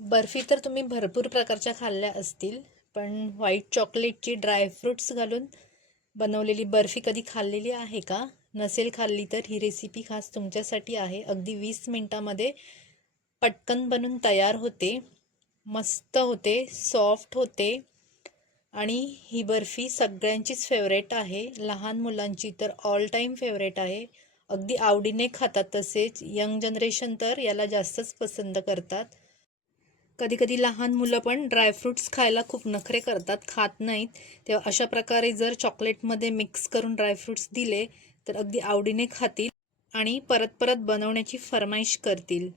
बर्फी तर तुम्ही भरपूर प्रकारच्या खाल्ल्या असतील, पण व्हाईट चॉकलेटची ड्रायफ्रूट्स घालून बनवलेली बर्फी कधी खाल्लेली आहे का? नसेल खाल्ली तर ही रेसिपी खास तुमच्यासाठी आहे. अगदी 20 मिनिटामध्ये पटकन बनून तयार होते, मस्त होते, सॉफ्ट होते आणि ही बर्फी सगळ्यांचीच फेवरेट आहे. लहान मुलांची तर ऑल टाईम फेवरेट आहे. अगदी आवडीने खातात, तसेच यंग जनरेशन तर याला जास्तच पसंत करतात. कधी कधी लहान मुलं पण ड्रायफ्रूट्स खायला खूप नखरे करतात, खात नाहीत. तेव्हा अशा प्रकारे जर चॉकलेटमध्ये मिक्स करून ड्रायफ्रूट्स दिले तर अगदी आवडीने खातील आणि परत परत बनवण्याची फरमाईश करतील.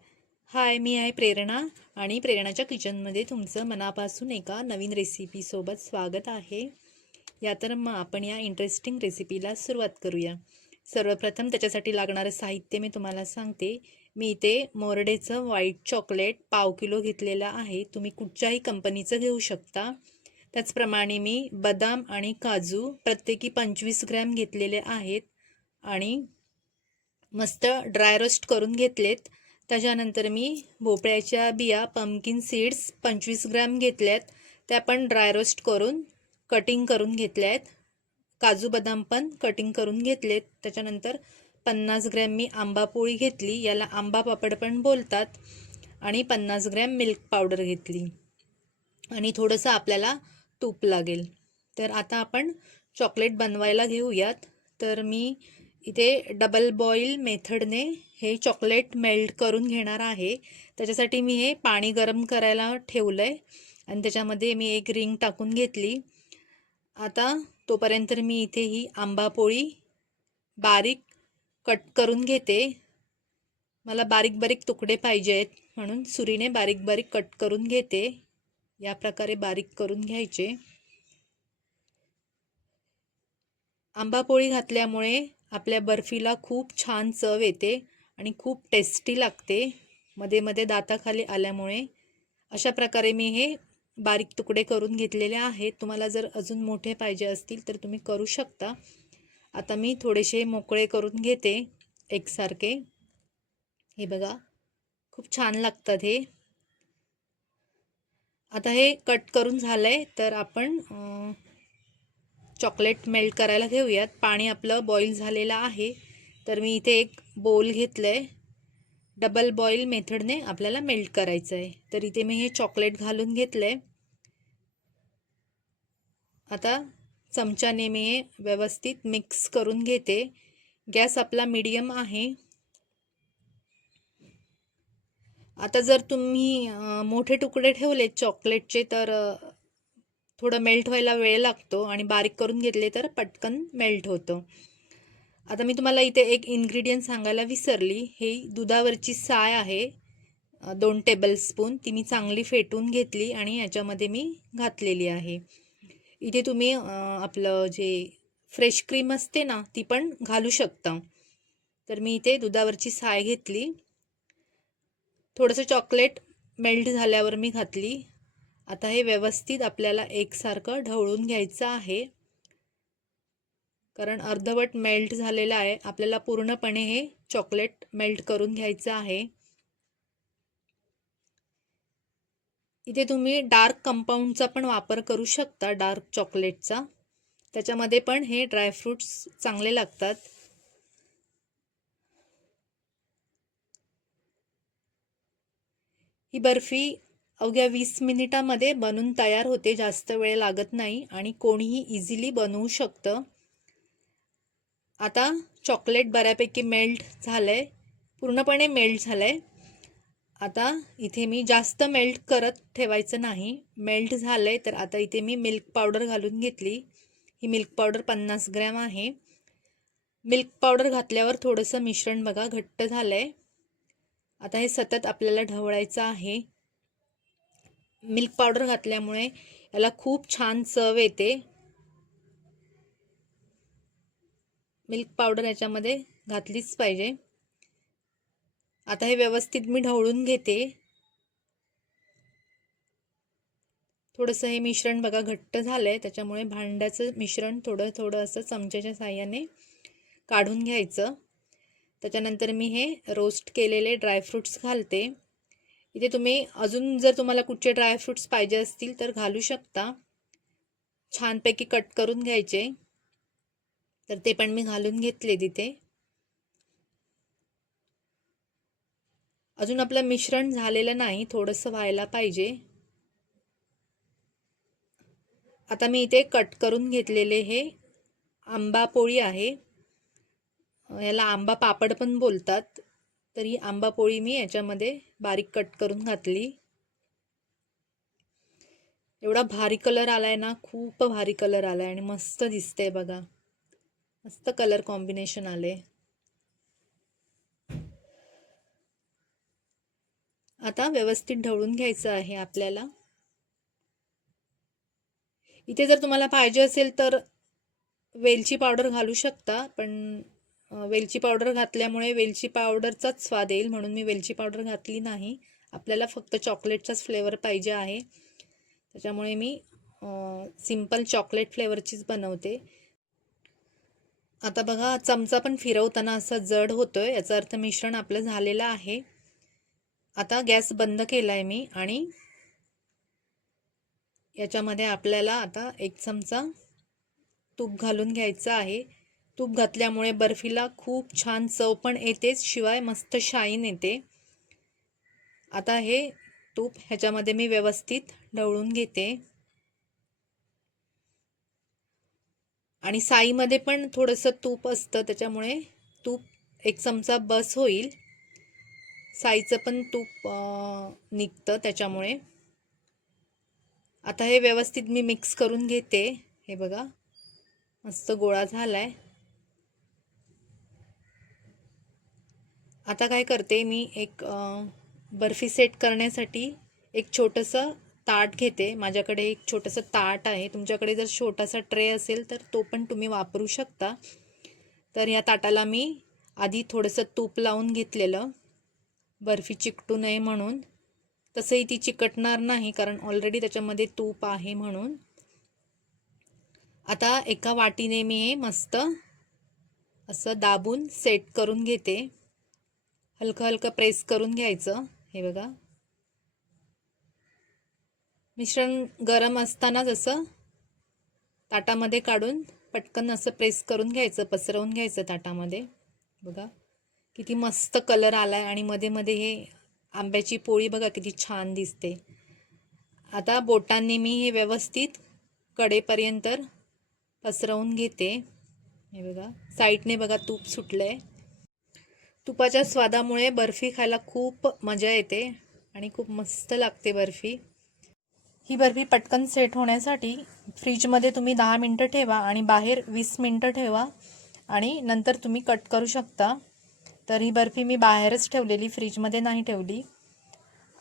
हाय, मी आहे प्रेरणा आणि प्रेरणाच्या किचनमध्ये तुमचं मनापासून एका नवीन रेसिपीसोबत स्वागत आहे. या तर मग आपण या इंटरेस्टिंग रेसिपीला सुरुवात करूया. सर्वप्रथम त्याच्यासाठी लागणारं साहित्य मी तुम्हाला सांगते. मी इथे मोरडेचं व्हाईट चॉकलेट 1/2 किलो घेतलेलं आहे. तुम्ही कुठच्याही कंपनीचं घेऊ शकता. त्याचप्रमाणे मी बदाम आणि काजू प्रत्येकी 25 ग्रॅम घेतलेले आहेत आणि मस्त ड्राय रोस्ट करून घेतलेत. त्याच्यानंतर मी भोपळ्याच्या बिया पंपकिन सीड्स 25 ग्रॅम घेतल्यात. त्या पण ड्राय रोस्ट करून कटिंग करून घेतल्या आहेत. काजू बदाम पण कटिंग करून घेतलेत. त्याच्यानंतर 50 ग्रॅम मी आंबा पोळी घेतली, याला आंबा पापड पण बोलतात, आणि 50 ग्रॅम मिल्क पावडर घेतली आणि थोडंसं आपल्याला तूप लागेल. तर आता आपण चॉकलेट बनवायला घेऊयात. तर मी इथे डबल बॉईल मेथडने हे चॉकलेट मेल्ट करून घेणार आहे. त्याच्यासाठी मी हे पाणी गरम करायला ठेवलं आहे आणि त्याच्यामध्ये मी एक रिंग टाकून घेतली. आता तोपर्यंत मी इथे ही आंबा पोळी बारीक कट करून घेते. मला बारीक बारीक तुकडे पाहिजे आहेत म्हणून सुरीने बारीक बारीक कट करून घेते. या प्रकारे बारीक करून घ्यायचे. आंबा पोळी घातल्यामुळे आपल्या बर्फीला खूप छान चव येते आणि खूप टेस्टी लागते. मध्ये मध्ये दाताखाली आल्यामुळे अशा प्रकारे मी हे बारीक तुकडे करून घेतलेले आहेत. तुम्हाला जर अजून मोठे पाहिजे असतील तर तुम्ही करू शकता. आता मी थोडेसे मोकळे करून घेते एकसारखे. हे बघा, खूप छान लागतात हे. आता हे कट करून झालंय, तर आपण चॉकलेट मेल्ट करायला घेऊयात. पाणी आपलं बॉईल झालेलं आहे. तर मी इथे एक बोल घेतलंय. डबल बॉईल मेथडने आपल्याला मेल्ट करायचं आहे. तर इथे मी हे चॉकलेट घालून घेतलंय. आता चमच्याने मी हे व्यवस्थित मिक्स करून घेते. गॅस आपला मीडियम आहे. आता जर तुम्ही मोठे तुकडे ठेवले चॉकलेटचे तर थोडं मेल्ट व्हायला वेळ लागतो आणि बारीक करून घेतले तर पटकन मेल्ट होतं. आता मी तुम्हाला इथे एक इन्ग्रेडियंट सांगायला विसरली. हे दुधावरची साय आहे, 2 टेबलस्पून. ती मी चांगली फेटून घेतली आणि याच्यामध्ये मी घातलेली आहे. इथे तुम्ही आपलं जे फ्रेश क्रीम असते ना, ती पण घालू शकता. तर मी इथे दुधावरची साय घेतली. थोडंसं चॉकलेट मेल्ट झाल्यावर मी घातली. आता हे व्यवस्थित आपल्याला एकसारखं ढवळून घ्यायचं आहे, कारण अर्धवट मेल्ट झालेलं आहे. आपल्याला पूर्णपणे हे चॉकलेट मेल्ट करून घ्यायचं आहे. इथे तुम्ही डार्क कंपाऊंडचा पण वापर करू शकता, डार्क चॉकलेटचा. त्याच्यामध्ये पण हे ड्रायफ्रूट्स चांगले लागतात. ही बर्फी अवघ्या 20 मिनिटामध्ये बनून तयार होते. जास्त वेळ लागत नाही आणि कोणीही इझिली बनवू शकतं. आता चॉकलेट बऱ्यापैकी मेल्ट झालंय, पूर्णपणे मेल्ट झालंय. आता इथे मी जास्त मेल्ट करत ठेवायचं नाही. मेल्ट झालंय तर आता इथे मी मिल्क पावडर घालून घेतली. ही मिल्क पावडर 50 ग्रॅम आहे. मिल्क पावडर घातल्यावर थोडंसं मिश्रण बघा घट्ट झालंय. आता हे सतत आपल्याला ढवळायचं आहे. मिल्क पावडर घातल्यामुळे याला खूप छान चव येते. मिल्क पावडर याच्यामध्ये घातलीच पाहिजे. आता हे व्यवस्थित मी ढवळून घेते. थोडंसं हे मिश्रण बघा घट्ट झालंय, त्याच्यामुळे भांड्याचं मिश्रण थोडं थोडं असं चमच्याच्या साहाय्याने काढून घ्यायचं. त्याच्यानंतर मी हे रोस्ट केलेले ड्रायफ्रूट्स घालते. इथे तुम्ही अजून जर तुम्हाला कुठचे ड्रायफ्रुट्स पाहिजे असतील तर घालू शकता. छानपैकी कट करून घ्यायचे. तर ते पण मी घालून घेतले तिथे. अजून आपलं मिश्रण झालेलं नाही, थोडंसं व्हायला पाहिजे. आता मी इथे कट करून घेतलेले हे आंबा पोळी आहे. याला आंबा पापड पण बोलतात. तर ही आंबा पोळी मी याच्यामध्ये बारीक कट करून घातली. एवढा भारी कलर आलाय ना, खूप भारी कलर आलाय आणि मस्त दिसते बघा. मस्त कलर कॉम्बिनेशन आले. आता व्यवस्थित ढवळून घ्यायचं आहे आपल्याला. इथे जर तुम्हाला पाहिजे असेल तर वेलची पावडर घालू शकता, पण वेलची पावडर घातल्यामुळे वेलची पावडरचाच स्वाद येईल म्हणून मी वेलची पावडर घातली नाही. आपल्याला फक्त चॉकलेटचाच फ्लेवर पाहिजे आहे, त्याच्यामुळे मी सिंपल चॉकलेट फ्लेवरचीच बनवते. आता बघा, चमचा पण फिरवताना असा जड होतोय, याचा अर्थ मिश्रण आपलं झालेलं आहे. आता गॅस बंद केलाय मी आणि याच्यामध्ये आपल्याला आता 1 चमचा तूप घालून घ्यायचं आहे. तूप घातल्यामुळे बर्फीला खूप छान चव पण येते, शिवाय मस्त शाईन येते. आता हे तूप ह्याच्यामध्ये मी व्यवस्थित ढवळून घेते. आणि साईमध्ये पण थोडंसं तूप असतं, त्याच्यामुळे तूप 1 चमचा बस होईल. साईचं पण तूप निघतं त्याच्यामुळे. आता हे व्यवस्थित मी मिक्स करून घेते. हे बघा, मस्त गोळा झालाय. आता काय करते मी, एक बर्फी सेट करण्यासाठी एक छोटंसं ताट घेते. माझ्याकडे एक छोटंसं ताट आहे. तुमच्याकडे जर छोटासा ट्रे असेल तर तो पण तुम्ही वापरू शकता. तर या ताटाला मी आधी थोडंसं तूप लावून घेतलेलं, बर्फी चिकटू नये म्हणून. तसंही ती चिकटणार नाही, कारण ऑलरेडी त्याच्यामध्ये तूप आहे म्हणून. आता एका वाटीने मी हे मस्त असं दाबून सेट करून घेते. हलकं हलकं प्रेस करून घ्यायचं. हे बघा, मिश्रण गरम असतानाच असं ताटामध्ये काढून पटकन असं प्रेस करून घ्यायचं, पसरवून घ्यायचं ताटामध्ये. बघा किती मस्त कलर आलाय आणि मध्ये मध्ये हे आंब्याची पोळी बघा किती छान दिसते. आता बोटांनी मी हे व्यवस्थित कडेपर्यंत पसरवून घेते. हे बघा, साईडने बघा तूप सुटलंय. तुपाच्या स्वादामुळे बर्फी खायला खूप मजा येते आणि खूप मस्त लागते बर्फी. ही बर्फी पटकन सेट होण्यासाठी फ्रीजमध्ये तुम्ही 10 मिनटं ठेवा आणि बाहेर 20 मिनटं ठेवा आणि नंतर तुम्ही कट करू शकता. तर ही बर्फी मी बाहेरच ठेवलेली, फ्रीजमध्ये नाही ठेवली.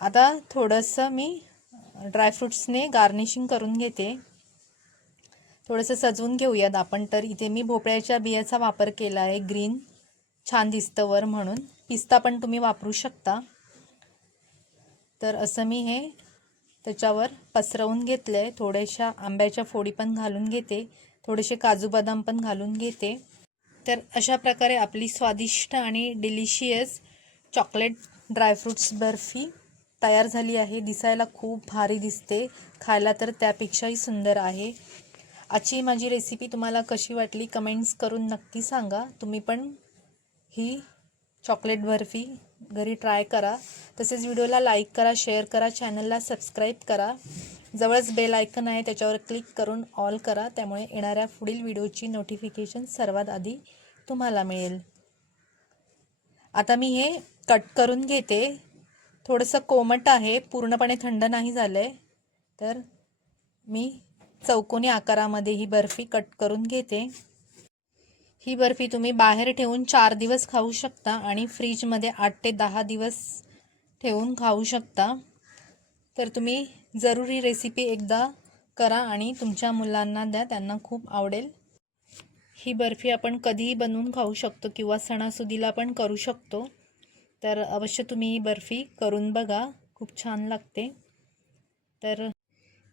आता थोडंसं मी ड्रायफ्रुट्सने गार्निशिंग करून घेते. थोडंसं सजवून घेऊयात आपण. तर इथे मी भोपळ्याच्या बियाचा वापर केला आहे, ग्रीन छान दिसतं वर म्हणून. पिस्ता पण तुम्ही वापरू शकता. तर असं मी हे त्याच्यावर पसरवून घेतलं आहे. थोड्याशा आंब्याच्या फोडी पण घालून घेते, थोडेसे काजू बदाम पण घालून घेते. तर अशा प्रकारे आपली स्वादिष्ट आणि डिलिशियस चॉकलेट ड्रायफ्रुट्स बर्फी तयार झाली आहे. दिसायला खूप भारी दिसते, खायला तर त्यापेक्षाही सुंदर आहे. आजची माझी रेसिपी तुम्हाला कशी वाटली कमेंट्स करून नक्की सांगा. तुम्ही पण ही चॉकलेट बर्फी घरी ट्राय करा. तसेच व्हिडिओला लाईक करा, शेअर करा, चॅनलला सबस्क्राईब करा. जवळच बेल आयकन आहे, त्याच्यावर क्लिक करून ऑल करा. त्यामुळे येणाऱ्या पुढील व्हिडिओची नोटिफिकेशन सर्वात आधी तुम्हाला मिळेल. आता मी हे कट करून घेते. थोडंसं कोमट आहे, पूर्णपणे थंड नाही झालं आहे. तर मी चौकोनी आकारामध्ये ही बर्फी कट करून घेते. ही बर्फी तुम्ही बाहेर ठेवून 4 दिवस खाऊ शकता आणि फ्रीजमध्ये 8 ते 10 दिवस ठेवून खाऊ शकता. तर तुम्ही जरूर ही रेसिपी एकदा करा आणि तुमच्या मुलांना द्या, त्यांना खूप आवडेल. ही बर्फी आपण कधीही बनवून खाऊ शकतो किंवा सणासुदीला पण करू शकतो. तर अवश्य तुम्ही ही बर्फी करून बघा, खूप छान लागते. तर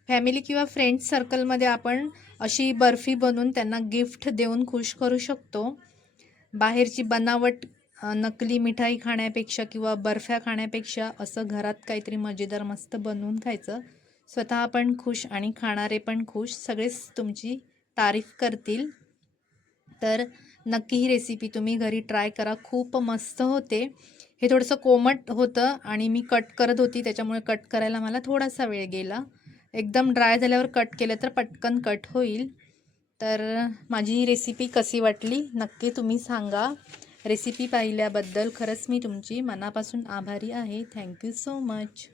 फॅमिली किंवा फ्रेंड्स सर्कलमध्ये आपण अशी बर्फी बनवून त्यांना गिफ्ट देऊन खुश करू शकतो. बाहेरची बनावट नकली मिठाई खाण्यापेक्षा किंवा बर्फ्या खाण्यापेक्षा असं घरात काहीतरी मजेदार मस्त बनवून खायचं. स्वतः पण खुश आणि खाणारे पण खुश, सगळेच तुमची तारीफ करतील. तर नक्की ही रेसिपी तुम्ही घरी ट्राय करा, खूप मस्त होते. हे थोडंसं कोमट होतं आणि मी कट करत होती, त्याच्यामुळे कट करायला मला थोडासा वेळ गेला. एकदम ड्राय झाल्यावर कट केलं तर पटकन कट होईल. तर माझी ही रेसिपी कशी वाटली नक्की तुम्ही सांगा. रेसिपी पाहिल्याबद्दल खरंच मी तुमची मनापासून आभारी आहे. Thank you so much.